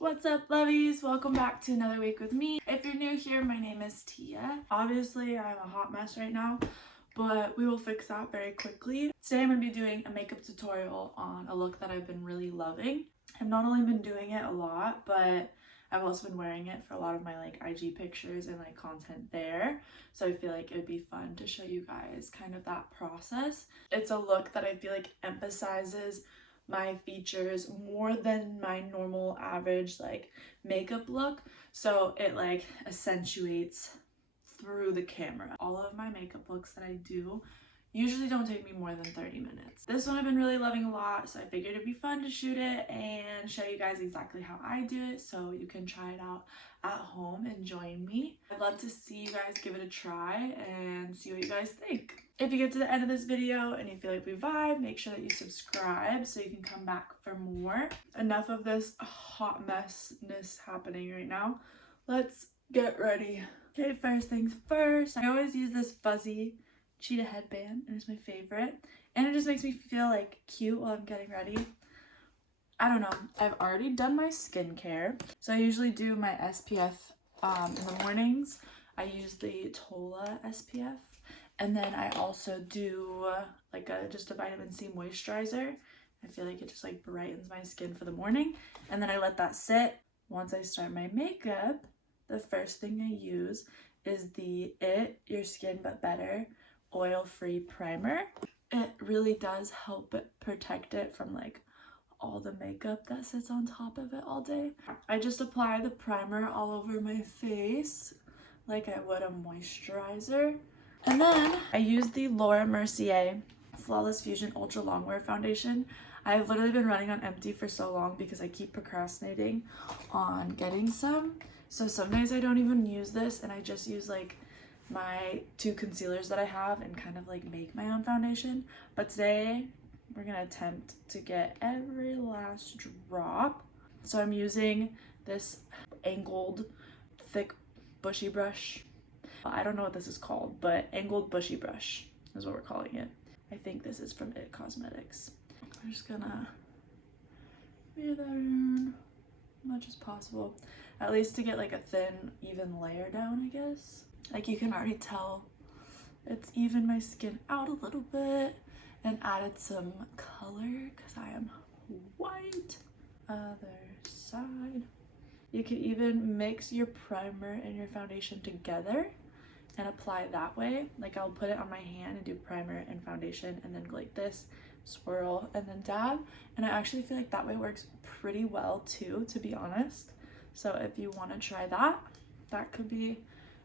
What's up, lovies? Welcome back to another week with me. If you're new here, my name is Tia. Obviously, I'm a hot mess right now, but we will fix that very quickly. Today, I'm going to be doing a makeup tutorial on a look that I've been really loving. I've not only been doing it a lot, but I've also been wearing it for a lot of my IG pictures and content there. So I feel like it would be fun to show you guys kind of that process. It's a look that I feel like emphasizes my features more than my normal average makeup look, so it accentuates through the camera. All of my makeup looks that I do usually don't take me more than 30 minutes. This one I've been really loving a lot, so I figured it'd be fun to shoot it and show you guys exactly how I do it so you can try it out at home and join me. I'd love to see you guys give it a try and see what you guys think. If you get to the end of this video and you feel like we vibe, make sure that you subscribe so you can come back for more. Enough of this hot messness happening right now. Let's get ready. Okay, first things first, I always use this fuzzy cheetah headband, and it's my favorite, and it just makes me feel cute while I'm getting ready. I don't know, I've already done my skincare, so I usually do my SPF in the mornings. I use the Tola SPF, and then I also do just a vitamin C moisturizer. I feel like it just brightens my skin for the morning, and then I let that sit. Once I start my makeup, the first thing I use is the Your Skin But Better oil-free primer. It really does help protect it from all the makeup that sits on top of it all day. I just apply the primer all over my face like I would a moisturizer. And then I use the Laura Mercier Flawless Fusion Ultra Longwear Foundation. I've literally been running on empty for so long because I keep procrastinating on getting some. So some days I don't even use this and I just use my two concealers that I have and kind of make my own foundation. But today we're gonna attempt to get every last drop. So I'm using this angled thick bushy brush. I don't know what this is called, but angled bushy brush is what we're calling it. I think this is from It Cosmetics. I'm just gonna wear that around as much as possible, at least to get a thin, even layer down, I guess. You can already tell it's evened my skin out a little bit and added some color because I am white. Other side. You can even mix your primer and your foundation together and apply that way. I'll put it on my hand and do primer and foundation and then go like this, swirl and then dab. And I actually feel like that way works pretty well too, to be honest. So if you want to try that, that could be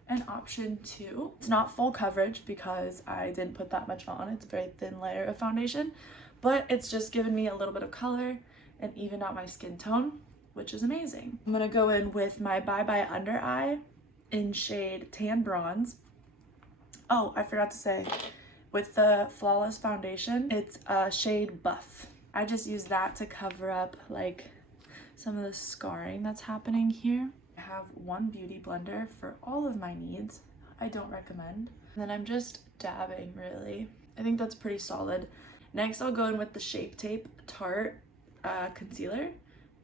an option too. It's not full coverage because I didn't put that much on. It's a very thin layer of foundation, but it's just given me a little bit of color and evened out my skin tone, which is amazing. I'm gonna go in with my Bye Bye Under Eye in shade Tan Bronze. Oh, I forgot to say, with the Flawless Foundation, it's a shade Buff. I just use that to cover up some of the scarring that's happening here. I have one beauty blender for all of my needs. I don't recommend. And then I'm just dabbing, really. I think that's pretty solid. Next, I'll go in with the Shape Tape Tarte concealer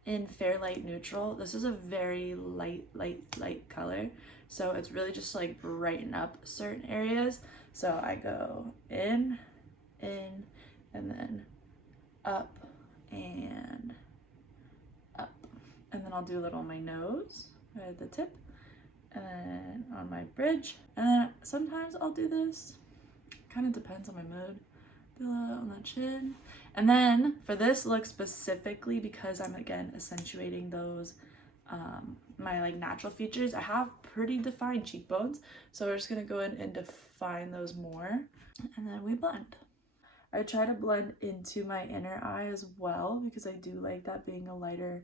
in Fair Light Neutral. This is a very light color, so it's really just brighten up certain areas. So I go in, and then up and up. And then I'll do a little on my nose, right at the tip, and then on my bridge. And then sometimes I'll do this, kind of depends on my mood. Do a little on the chin. And then for this look specifically, because I'm again accentuating those my natural features, I have pretty defined cheekbones, so we're just gonna go in and define those more, and then we blend. I try to blend into my inner eye as well because I do like that being a lighter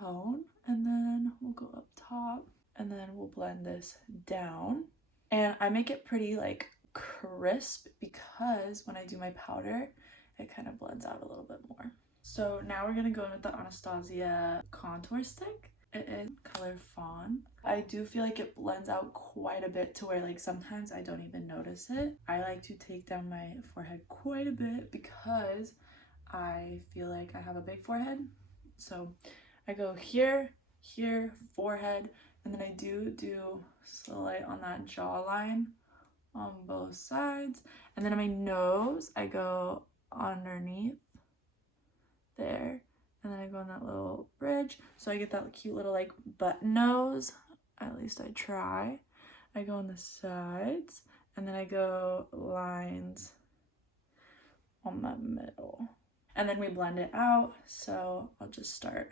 tone. And then we'll go up top and then we'll blend this down, and I make it pretty crisp because when I do my powder it kind of blends out a little bit more. So now we're gonna go in with the Anastasia contour stick. It is color Fawn. I do feel like it blends out quite a bit to where sometimes I don't even notice it. I like to take down my forehead quite a bit because I feel like I have a big forehead, so I go here, here, forehead, and then I do slight on that jawline on both sides. And then on my nose, I go underneath there, and then I go on that little bridge. So I get that cute little like button nose. At least I try. I go on the sides, and then I go lines on the middle. And then we blend it out. So I'll just start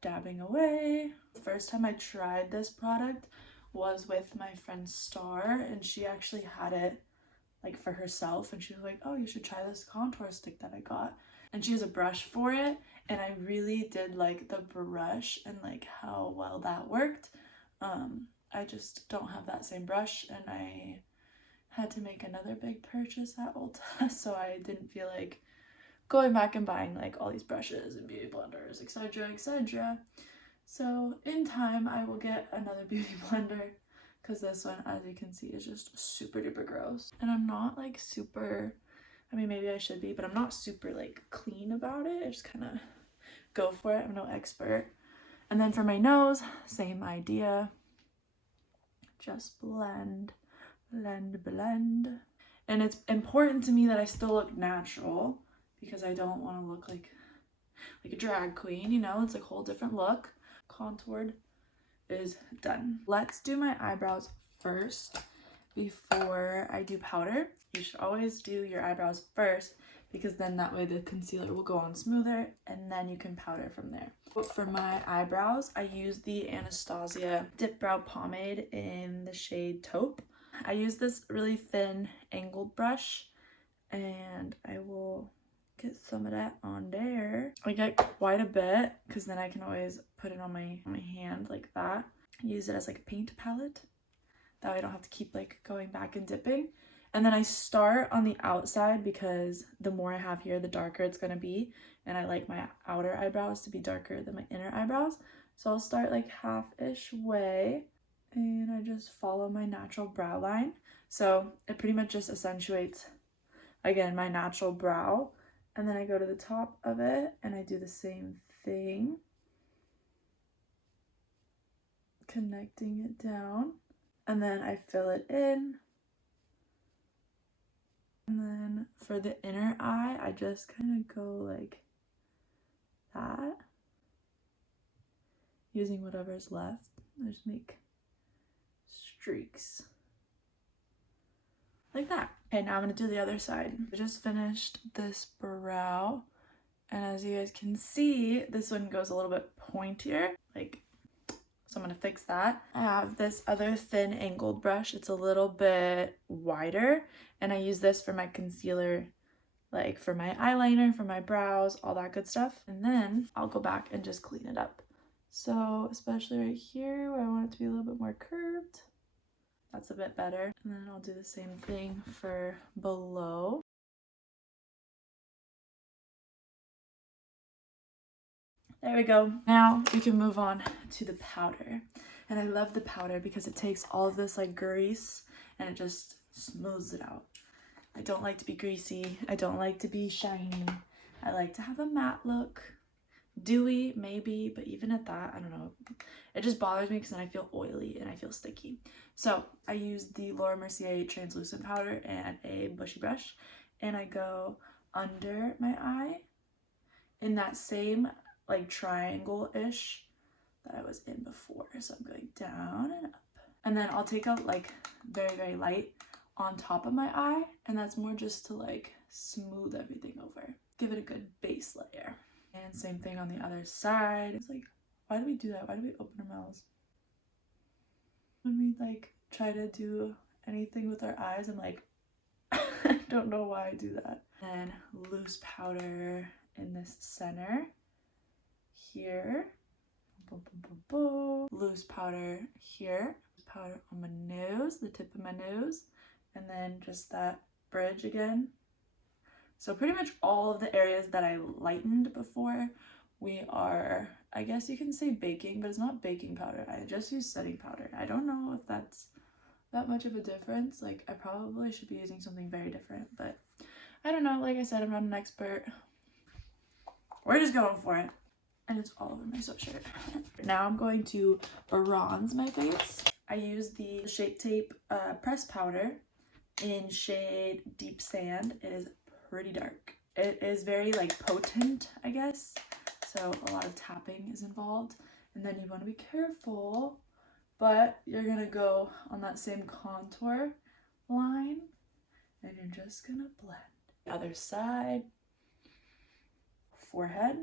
dabbing away. The first time I tried this product was with my friend Star, and she actually had it like for herself, and she was like, oh, you should try this contour stick that I got. And she has a brush for it, and I really did like the brush and like how well that worked. I just don't have that same brush, and I had to make another big purchase at Ulta, so I didn't feel like going back and buying like all these brushes and beauty blenders, etc, etc. So in time I will get another beauty blender, because this one, as you can see, is just super duper gross. And I'm not like super, I mean maybe I should be, but I'm not super like clean about it. I just kind of go for it. I'm no expert. And then for my nose, same idea. Just blend, blend, blend. And it's important to me that I still look natural, because I don't want to look like a drag queen, you know? It's like a whole different look. Contoured is done. Let's do my eyebrows first before I do powder. You should always do your eyebrows first, because then that way the concealer will go on smoother, and then you can powder from there. For my eyebrows, I use the Anastasia Dip Brow Pomade in the shade Taupe. I use this really thin angled brush, and I will get some of that on there. I get quite a bit, because then I can always put it on my hand like that. Use it as like a paint palette. That way I don't have to keep like going back and dipping. And then I start on the outside, because the more I have here, the darker it's gonna be. And I like my outer eyebrows to be darker than my inner eyebrows. So I'll start like half-ish way, and I just follow my natural brow line. So it pretty much just accentuates, again, my natural brow. And then I go to the top of it, and I do the same thing, connecting it down. And then I fill it in. And then for the inner eye, I just kind of go like that, using whatever's left. I just make streaks like that. Okay, now I'm gonna do the other side. I just finished this brow, and as you guys can see, this one goes a little bit pointier, like, so I'm gonna fix that. I have this other thin angled brush. It's a little bit wider, and I use this for my concealer, like for my eyeliner, for my brows, all that good stuff. And then I'll go back and just clean it up. So especially right here where I want it to be a little bit more curved, that's a bit better. And then I'll do the same thing for below. There we go. Now we can move on to the powder. And I love the powder because it takes all of this like grease and it just smooths it out. I don't like to be greasy. I don't like to be shiny. I like to have a matte look. Dewy, maybe, but even at that, I don't know. It just bothers me because then I feel oily and I feel sticky. So I use the Laura Mercier translucent powder and a bushy brush, and I go under my eye in that same like triangle-ish that I was in before. So I'm going down and up. And then I'll take out like very, very light on top of my eye, and that's more just to like smooth everything over. Give it a good base layer. And same thing on the other side. It's like, why do we do that? Why do we open our mouths? When we like try to do anything with our eyes, I'm like, I don't know why I do that. And loose powder in this center here. Boom, boom, boom, boom. Loose powder here. Powder on my nose, the tip of my nose. And then just that bridge again. So pretty much all of the areas that I lightened before, we are, I guess you can say baking, but it's not baking powder. I just use setting powder. I don't know if that's that much of a difference. Like, I probably should be using something very different, but I don't know. Like I said, I'm not an expert. We're just going for it. and it's all over my sweatshirt. Now I'm going to bronze my face. I use the Shape Tape press powder in shade Deep Sand. It is pretty dark. It is very like potent, I guess. So a lot of tapping is involved. And then you want to be careful, but you're gonna go on that same contour line and you're just gonna blend. The other side, forehead,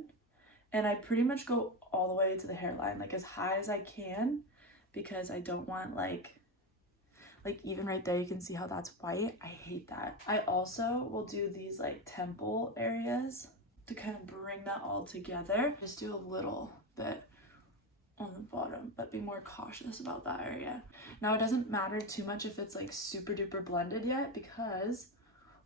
and I pretty much go all the way to the hairline, like as high as I can, because I don't want like even right there, you can see how that's white. I hate that. I also will do these like temple areas to kind of bring that all together. Just do a little bit on the bottom, but be more cautious about that area. Now it doesn't matter too much if it's like super duper blended yet, because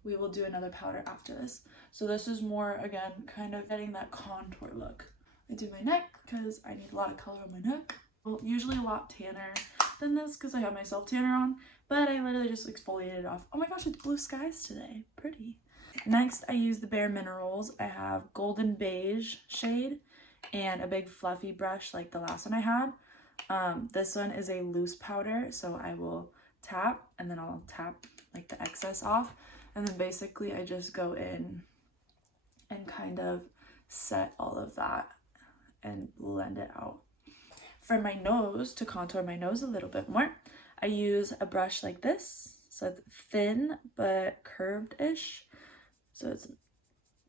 we will do another powder after this. So this is more, again, kind of getting that contour look. I do my neck because I need a lot of color on my neck. Well, usually a lot tanner than this because I have my self tanner on, but I literally just exfoliated it off. Oh my gosh, it's blue skies today. Pretty. Next, I use the Bare Minerals. I have golden beige shade and a big fluffy brush like the last one I had. This one is a loose powder, so I will tap and then I'll tap like the excess off. And then basically I just go in and kind of set all of that and blend it out. For my nose, to contour my nose a little bit more, I use a brush like this. So it's thin but curved-ish. So it's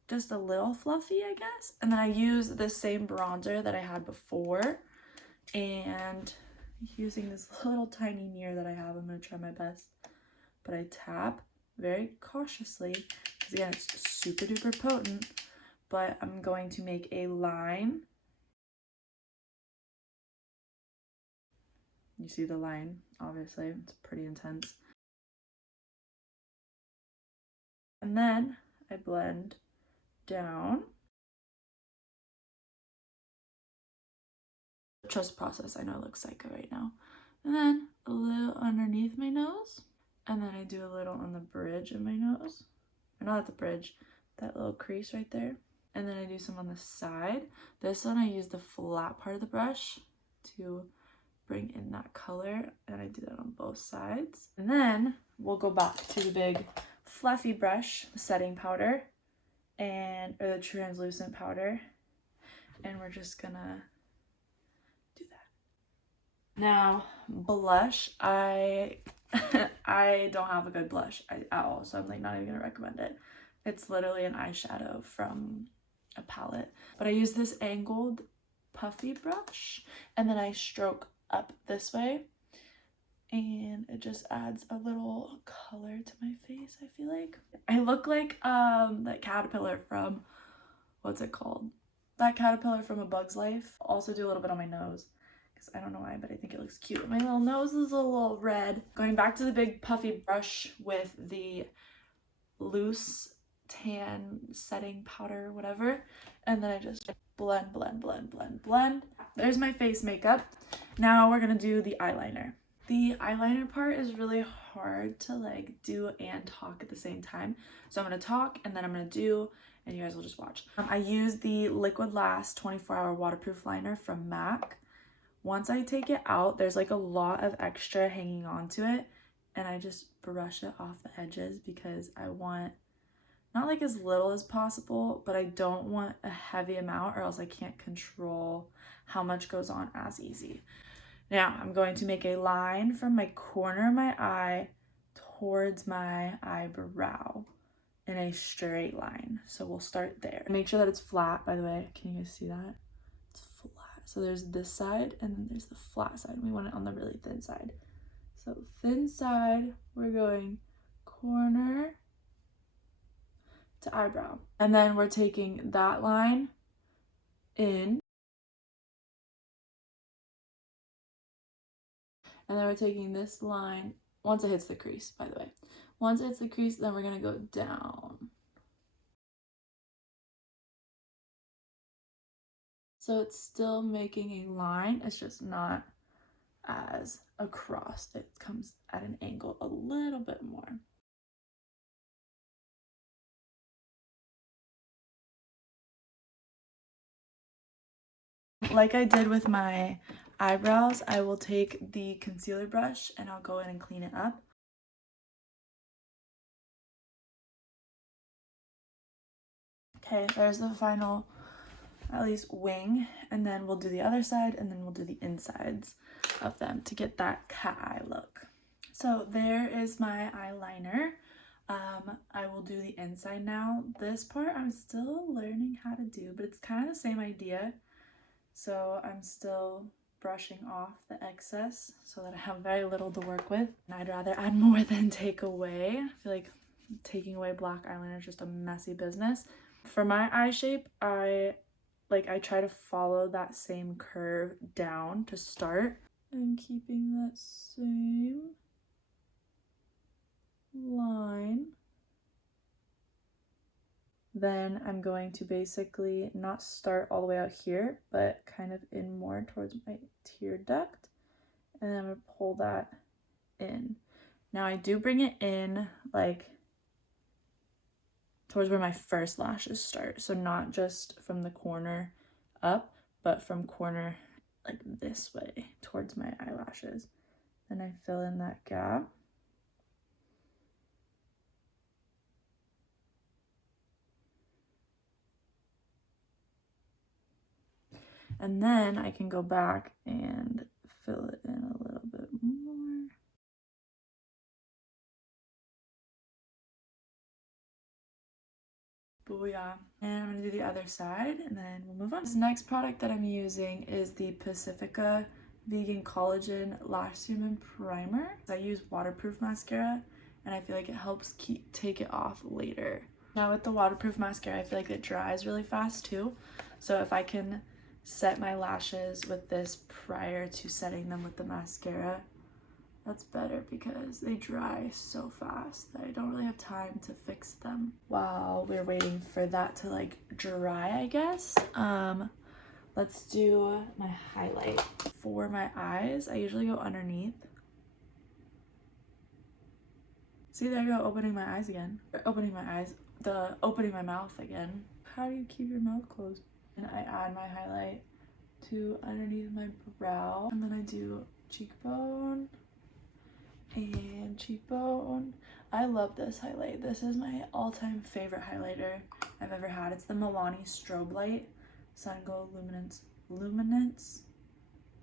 just a little fluffy, I guess. And then I use the same bronzer that I had before. And using this little tiny mirror that I have, I'm going to try my best. But I tap very cautiously because again it's super duper potent, but I'm going to make a line. You see the line, obviously it's pretty intense, and then I blend down. Trust process. I know it looks psycho right now. And then a little underneath my nose, and then I do a little on the bridge of my nose, or not at the bridge, that little crease right there. And then I do some on the side. This one I use the flat part of the brush to bring in that color, and I do that on both sides. And then we'll go back to the big fluffy brush, the setting powder, or the translucent powder, and we're just gonna do that. Now, blush, I don't have a good blush at all, so I'm like not even gonna recommend it. It's literally an eyeshadow from a palette, but I use this angled puffy brush, and then I stroke up this way, and it just adds a little color to my face. I feel like I look like that caterpillar from, what's it called, that caterpillar from A Bug's Life. Also do a little bit on my nose because I don't know why, but I think it looks cute. My little nose is a little red. Going back to the big puffy brush with the loose tan setting powder, whatever, and then I just blend, blend, blend, blend, blend. There's my face makeup. Now we're gonna do the eyeliner. The eyeliner part is really hard to like do and talk at the same time, so I'm gonna talk and then I'm gonna do, and you guys will just watch. I use the Liquid Last 24-hour waterproof liner from MAC. Once I take it out, there's like a lot of extra hanging on to it, and I just brush it off the edges because I want not like as little as possible, but I don't want a heavy amount or else I can't control how much goes on as easy. Now I'm going to make a line from my corner of my eye towards my eyebrow in a straight line. So we'll start there. Make sure that it's flat, by the way. Can you guys see that? It's flat. So there's this side and then there's the flat side. We want it on the really thin side. So thin side, we're going corner to eyebrow. And then we're taking that line in. And then we're taking this line, once it hits the crease, by the way. Once it hits the crease, then we're gonna go down. So it's still making a line, it's just not as across. It comes at an angle a little bit more. like I did with my eyebrows, I will take the concealer brush and I'll go in and clean it up. Okay, there's the final, at least, wing, and then we'll do the other side, and then we'll do the insides of them to get that cat eye look. So there is my eyeliner. I will do the inside now. This part I'm still learning how to do, but it's kind of the same idea. So I'm still brushing off the excess so that I have very little to work with. And I'd rather add more than take away. I feel like taking away black eyeliner is just a messy business. For my eye shape, I try to follow that same curve down to start. And keeping that same line. Then I'm going to basically not start all the way out here, but kind of in more towards my tear duct. And then I'm going to pull that in. Now I do bring it in like towards where my first lashes start. So not just from the corner up, but from corner like this way towards my eyelashes. Then I fill in that gap. And then I can go back and fill it in a little bit more. Booyah. And I'm gonna do the other side and then we'll move on. This next product that I'm using is the Pacifica Vegan Collagen Lash Serum and Primer. I use waterproof mascara and I feel like it helps take it off later. Now with the waterproof mascara, I feel like it dries really fast too. So if I can set my lashes with this prior to setting them with the mascara, that's better because they dry so fast that I don't really have time to fix them. While we're waiting for that to like dry, I guess, let's do my highlight. For my eyes, I usually go underneath. See, there you go, opening my eyes again. Opening my mouth again. How do you keep your mouth closed? And I add my highlight to underneath my brow, and then I do cheekbone and cheekbone. I love this highlight. This is my all-time favorite highlighter I've ever had. It's the Milani Strobe Light Sun Glow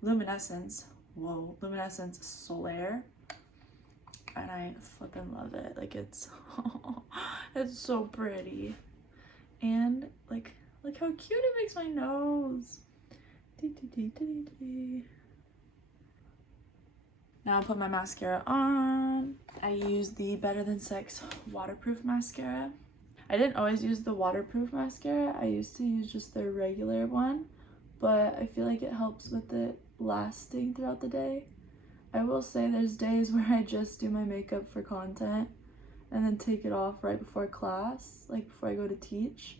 Luminescence Solaire, and I flippin' love it. Like it's it's so pretty, and like look how cute it makes my nose. Now I'll put my mascara on. I use the Better Than Sex waterproof mascara. I didn't always use the waterproof mascara. I used to use just the regular one, but I feel like it helps with it lasting throughout the day. I will say there's days where I just do my makeup for content and then take it off right before class, like before I go to teach.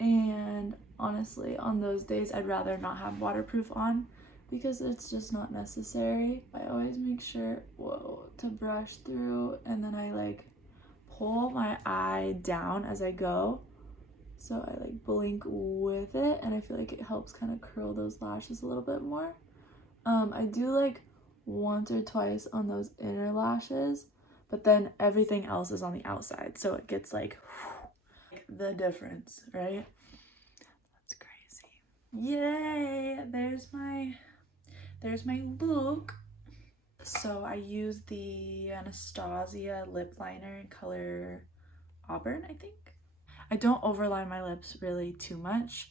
And honestly, on those days, I'd rather not have waterproof on because it's just not necessary. I always make sure, to brush through, and then I like pull my eye down as I go. So I like blink with it, and I feel like it helps kind of curl those lashes a little bit more. I do like once or twice on those inner lashes, but then everything else is on the outside. So it gets like the difference, right? That's crazy. Yay! There's my look. So I use the Anastasia lip liner in color Auburn, I think. I don't overline my lips really too much.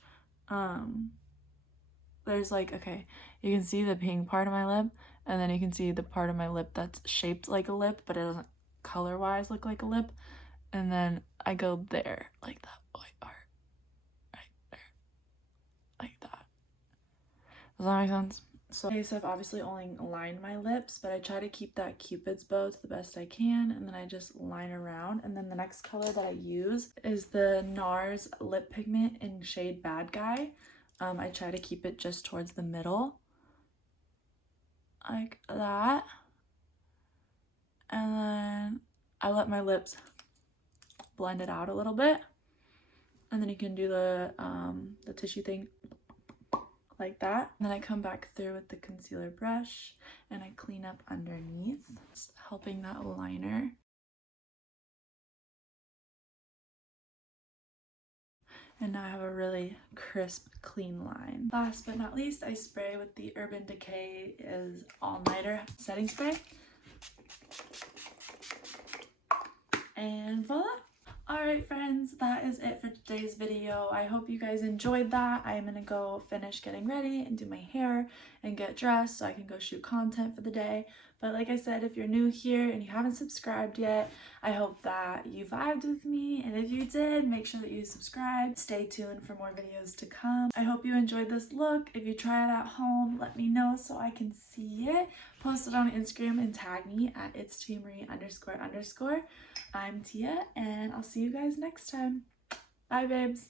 There's like, okay, you can see the pink part of my lip, and then you can see the part of my lip that's shaped like a lip, but it doesn't color-wise look like a lip. And then I go there, like that white part, right there, like that. Does that make sense? So I've obviously only lined my lips, but I try to keep that Cupid's bow to the best I can, and then I just line around. And then the next color that I use is the NARS lip pigment in shade Bad Guy. I try to keep it just towards the middle, like that. And then I let my lips blend it out a little bit. And then you can do the tissue thing like that. And then I come back through with the concealer brush and I clean up underneath, just helping that liner. And now I have a really crisp, clean line. Last but not least, I spray with the Urban Decay's All Nighter setting spray. And voila! Alright friends, that is it for today's video. I hope you guys enjoyed that. I am gonna go finish getting ready and do my hair and get dressed so I can go shoot content for the day. But like I said, if you're new here and you haven't subscribed yet, I hope that you vibed with me. And if you did, make sure that you subscribe. Stay tuned for more videos to come. I hope you enjoyed this look. If you try it at home, let me know so I can see it. Post it on Instagram and tag me at itsTiaMarie__. I'm Tia and I'll see you guys next time. Bye babes.